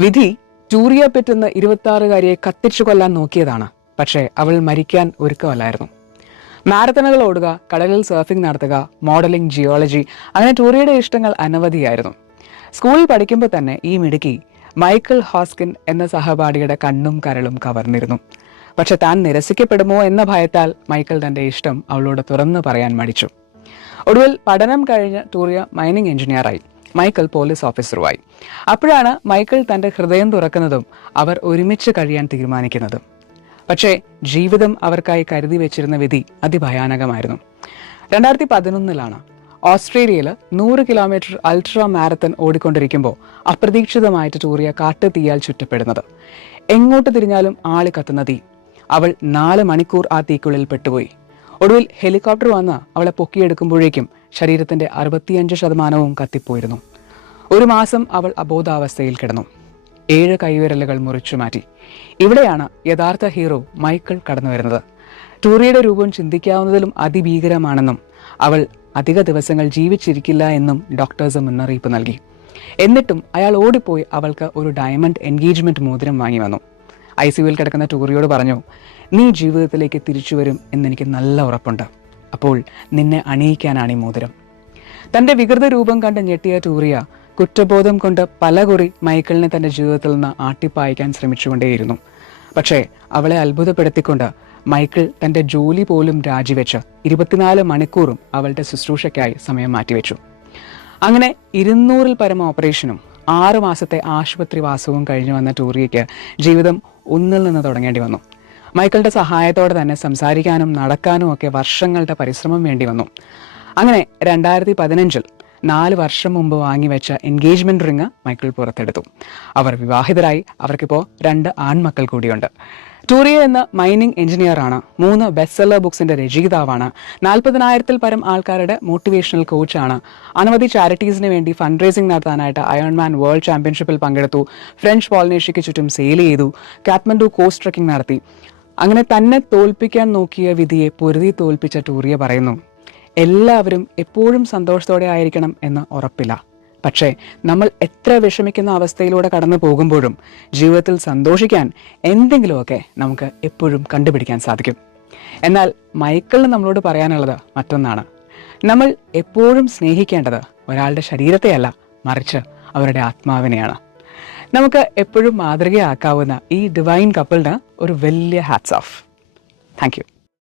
വിധി ടൂറിയ പെറ്റെന്ന് 26-കാരിയെ കത്തിച്ചു കൊല്ലാൻ നോക്കിയതാണ്. പക്ഷേ അവൾ മരിക്കാൻ ഒരുക്കമല്ലായിരുന്നു. മാരത്തണുകൾ ഓടുക, കടലിൽ സർഫിംഗ് നടത്തുക, മോഡലിംഗ്, ജിയോളജി, അങ്ങനെ ടൂറിയയുടെ ഇഷ്ടങ്ങൾ അനവധിയായിരുന്നു. സ്കൂളിൽ പഠിക്കുമ്പോൾ തന്നെ ഈ മിടുക്കി മൈക്കിൾ ഹോസ്കിൻ എന്ന സഹപാഠിയുടെ കണ്ണും കരളും കവർന്നിരുന്നു. പക്ഷെ താൻ നിരസിക്കപ്പെടുമോ എന്ന ഭയത്താൽ മൈക്കിൾ തന്റെ ഇഷ്ടം അവളോട് തുറന്നു പറയാൻ മടിച്ചു. ഒടുവിൽ പഠനം കഴിഞ്ഞ് ടൂറിയ മൈനിങ് എഞ്ചിനീയറായി, മൈക്കിൾ പോലീസ് ഓഫീസറുമായി. അപ്പോഴാണ് മൈക്കിൾ തന്റെ ഹൃദയം തുറക്കുന്നതും അവർ ഒരുമിച്ച് കഴിയാൻ തീരുമാനിക്കുന്നതും. പക്ഷേ ജീവിതം അവർക്കായി കരുതി വെച്ചിരുന്ന വിധി അതിഭയാനകമായിരുന്നു. 2011 ഓസ്ട്രേലിയയിൽ 100 കിലോമീറ്റർ അൾട്രാ മാരത്തൺ ഓടിക്കൊണ്ടിരിക്കുമ്പോൾ അപ്രതീക്ഷിതമായിട്ട് ടൂറിയ കാട്ടുതീയാൽ ചുറ്റപ്പെടുന്നത്. എങ്ങോട്ട് തിരിഞ്ഞാലും ആളി കത്തുന്ന തീ. അവൾ 4 മണിക്കൂർ ആ തീക്കുള്ളിൽ പെട്ടുപോയി. ഒടുവിൽ ഹെലികോപ്റ്റർ വന്ന് അവളെ പൊക്കിയെടുക്കുമ്പോഴേക്കും ശരീരത്തിന്റെ 65% കത്തിപ്പോയിരുന്നു. 1 മാസം അവൾ അബോധാവസ്ഥയിൽ കിടന്നു. 7 കൈവിരലുകൾ മുറിച്ചു മാറ്റി. ഇവിടെയാണ് യഥാർത്ഥ ഹീറോ മൈക്കിൾ കടന്നു വരുന്നത്. ടൂറിയയുടെ രൂപം ചിന്തിക്കാവുന്നതിലും അതിഭീകരമാണെന്നും അവൾ അധിക ദിവസങ്ങൾ ജീവിച്ചിരിക്കില്ല എന്നും ഡോക്ടേഴ്സ് മുന്നറിയിപ്പ് നൽകി. എന്നിട്ടും അയാൾ ഓടിപ്പോയി അവൾക്ക് ഒരു ഡയമണ്ട് എൻഗേജ്മെന്റ് മോതിരം വാങ്ങി വന്നു. ICUവിൽ കിടക്കുന്ന ടൂറിയോട് പറഞ്ഞു, നീ ജീവിതത്തിലേക്ക് തിരിച്ചു വരും എന്നെനിക്ക് നല്ല ഉറപ്പുണ്ട്. അപ്പോൾ നിന്നെ അണിയിക്കാനാണ് ഈ മോതിരം. തന്റെ വികൃത രൂപം കണ്ട് ഞെട്ടിയ ടൂറിയ കുറ്റബോധം കൊണ്ട് പലകുറി മൈക്കിളിനെ തന്റെ ജീവിതത്തിൽ നിന്ന് ആട്ടിപ്പായിക്കാൻ ശ്രമിച്ചുകൊണ്ടേയിരുന്നു. പക്ഷേ അവളെ അത്ഭുതപ്പെടുത്തിക്കൊണ്ട് മൈക്കിൾ തന്റെ ജോലി പോലും രാജിവെച്ച് 24 മണിക്കൂറും അവളുടെ ശുശ്രൂഷയ്ക്കായി സമയം മാറ്റിവെച്ചു. അങ്ങനെ 200-ൽ പരം ഓപ്പറേഷനും 6 മാസത്തെ ആശുപത്രിവാസവും കഴിഞ്ഞു വന്ന ടൂറിയയ്ക്ക് ജീവിതം ഒന്നിൽ നിന്ന് തുടങ്ങേണ്ടി വന്നു. മൈക്കിളുടെ സഹായത്തോടെ തന്നെ സംസാരിക്കാനും നടക്കാനും ഒക്കെ വർഷങ്ങളുടെ പരിശ്രമം വേണ്ടി വന്നു. അങ്ങനെ 2015-ൽ 4 വർഷം മുമ്പ് വാങ്ങിവെച്ച എൻഗേജ്മെന്റ് റിങ് മൈക്കിൾ പുറത്തെടുത്തു. അവർ വിവാഹിതരായി. അവർക്കിപ്പോൾ 2 ആൺമക്കൾ കൂടിയുണ്ട്. ടൂറിയ എന്ന മൈനിങ് എഞ്ചിനീയറാണ്. 3 ബെസ്റ്റ് സെല്ലർ ബുക്സിന്റെ രചയിതാവാണ്. 40,000-ൽ പരം ആൾക്കാരുടെ മോട്ടിവേഷണൽ കോച്ചാണ്. അനവധി ചാരിറ്റീസിന് വേണ്ടി ഫണ്ട് റേസിംഗ് നടത്താനായിട്ട് അയൺമാൻ വേൾഡ് ചാമ്പ്യൻഷിപ്പിൽ പങ്കെടുത്തു. ഫ്രഞ്ച് പോളിനേഷ്യയ്ക്ക് ചുറ്റും സെയിൽ ചെയ്തു. കാത്മണ്ഡു കോസ്റ്റ് ട്രക്കിംഗ് നടത്തി. അങ്ങനെ തന്നെ തോൽപ്പിക്കാൻ നോക്കിയ വിധിയെ പൊരുതി തോൽപ്പിച്ച ടൂറിയ പറയുന്നു, എല്ലാവരും എപ്പോഴും സന്തോഷത്തോടെ ആയിരിക്കണം എന്ന് ഉറപ്പില്ല. പക്ഷേ നമ്മൾ എത്ര വിഷമിക്കുന്ന അവസ്ഥയിലൂടെ കടന്നു പോകുമ്പോഴും ജീവിതത്തിൽ സന്തോഷിക്കാൻ എന്തെങ്കിലുമൊക്കെ നമുക്ക് എപ്പോഴും കണ്ടുപിടിക്കാൻ സാധിക്കും. എന്നാൽ മൈക്കിളിന് നമ്മളോട് പറയാനുള്ളത് മറ്റൊന്നാണ്. നമ്മൾ എപ്പോഴും സ്നേഹിക്കേണ്ടത് ഒരാളുടെ ശരീരത്തെയല്ല, മറിച്ച് അവരുടെ ആത്മാവിനെയാണ്. നമുക്ക് എപ്പോഴും മാതൃകയാക്കാവുന്ന ഈ ഡിവൈൻ കപ്പിളിന് ഒരു വലിയ ഹാറ്റ്സ് ഓഫ്. Thank you.